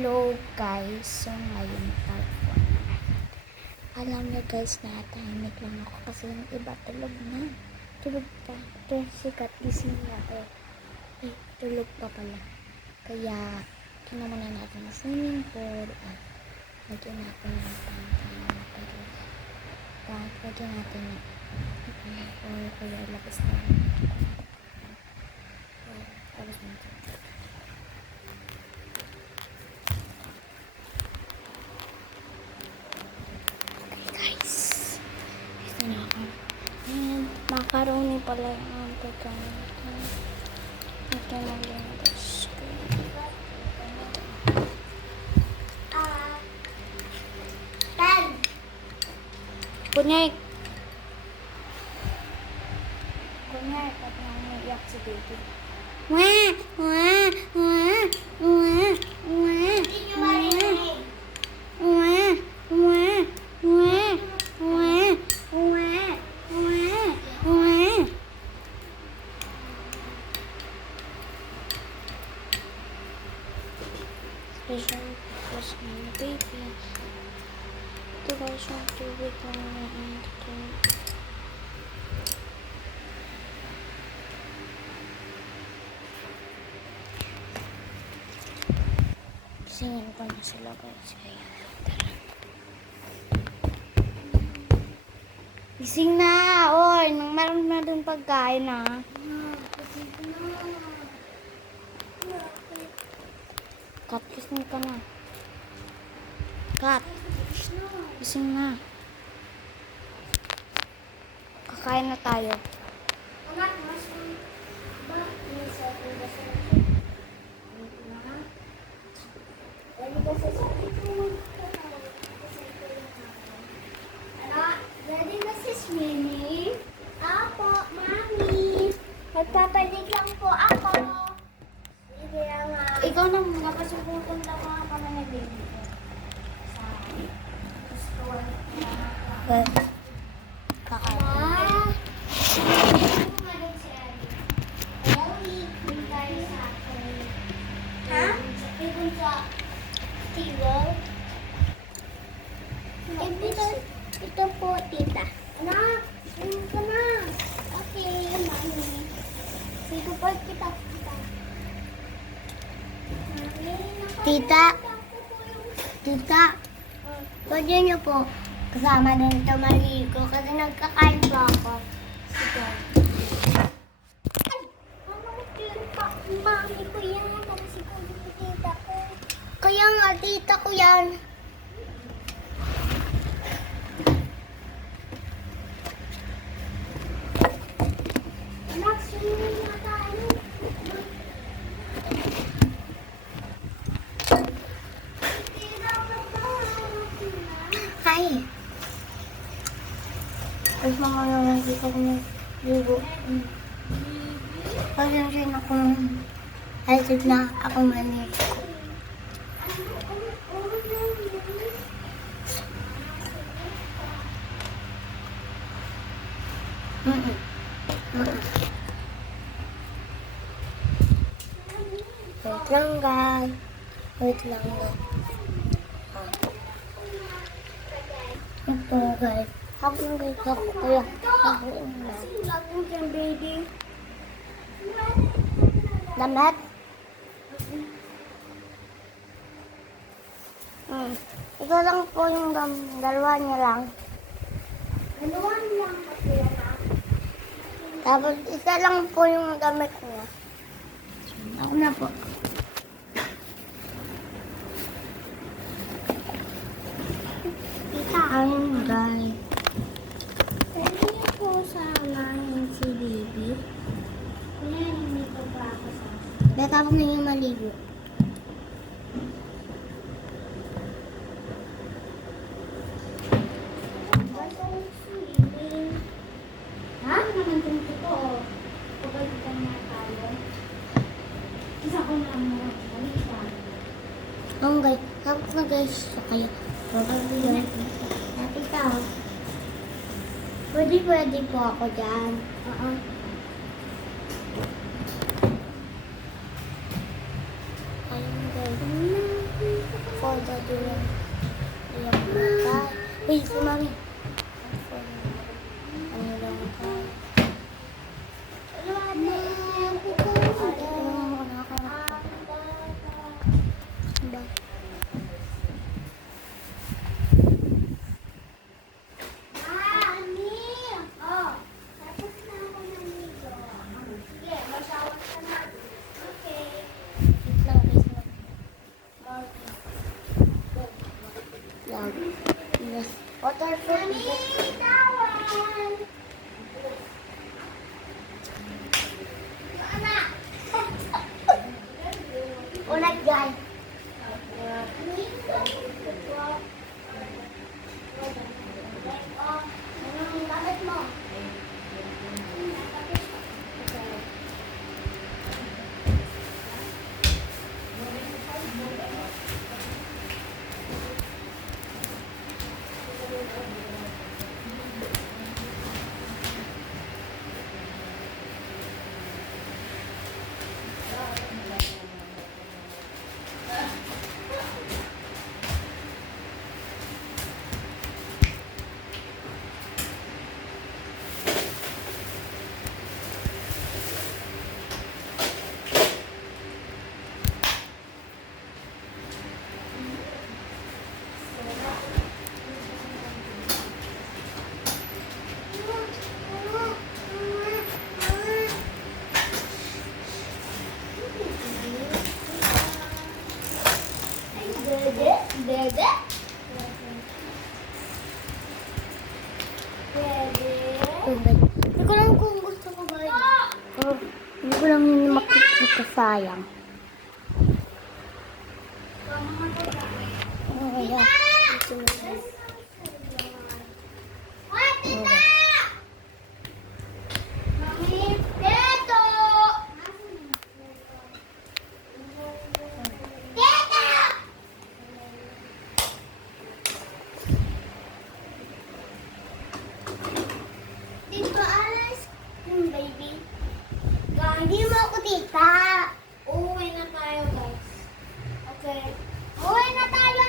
Hello guys, so ngayon part 1 naman. Alam niyo guys na tahimik lang ako kasi yung iba tulog na. Tulog pa. Pero sikat gising na tulog pa pala. Kaya kinamuna natin ang swimming pool at lagyan natin ng pantay. Kahit lagyan natin ng pool kaya labas na lang. Labas na natin. Macaroni pala yung pagkain. Ito na lang guys. Kunyay, pag nangiyak si baby. Wah! Wah! Wah! Wah! Wah! Wah! Wah! Wah! Wah! Special because I'm a baby. Ito guys yung tubig lang na ito. Singin ko na sila guys. Kaya tara. Gising na! Oy! Nang meron na dun pagkain na. Kat, gising ka na. Kat, gising na. Kakain na tayo. Ready na si Sweeney? Apo, Mami. Magpapalig lang po ako. Sige nga. Ikaw na muna kasi pupunta ka pa na baby ko. Sa store. Kakain. Ha? Ibig sa table. Ito po, tita. Anak, swim ka na. Okay, mami. Sige po, kita. Tita. Tita. Pwede niyo po kasama din ito maligo kasi nagkakain po ako. Sige. Ay, mami ko yan. Para siguro yung tita ko. Kaya nga, tita ko yan. Anak, swim na tayo. Hi. Tapos mga nakikita ko ng ligo. Pasensya na kung halid na ako maligo. Wait lang guys. Wait lang guys. Ito guys. Habang guys ako kaya habuin na. Lagong dyan, baby. Damit? Ito lang po yung dalawa niya lang. Anuan lang kasi anak. Tapos isa lang po yung damit niya. Ako na po. Tita, ayun guys. Pwede niyo po samahin si baby. Kaya hindi ko pa ako sa... Tapos na yung maligo. Basta yung swimming. Ha? Naman kung ito. Pagalitan na tayo. Isa ko na mo. Balikan. Guys. Tapos na guys. So kaya. Babalikan. Tita. Pwede po ako dyan. Ayun guys. Yung matay. Uy, si Mami. Ano lang tayo? Ano ate? Ang kuko. Ba? Mami! Oh, tapos na ako naligo. Sige, mag-shower ka na. Okay. Wait lang, guys. Lag. Yes. Water fruit. Mami, tawal! Anak! Ulat, guys. Anong gamit mo? Dede? Dede? Dede? Hindi ko lang kung gusto ko ba yun. Oh, hindi ko lang yun makikita, sayang. Oh, yeah. What? Tita! Mami, Teto! Teto! Dito, alas yung baby. Hindi mo ako tita. Uuwi na tayo, guys. Okay. Uuwi na tayo!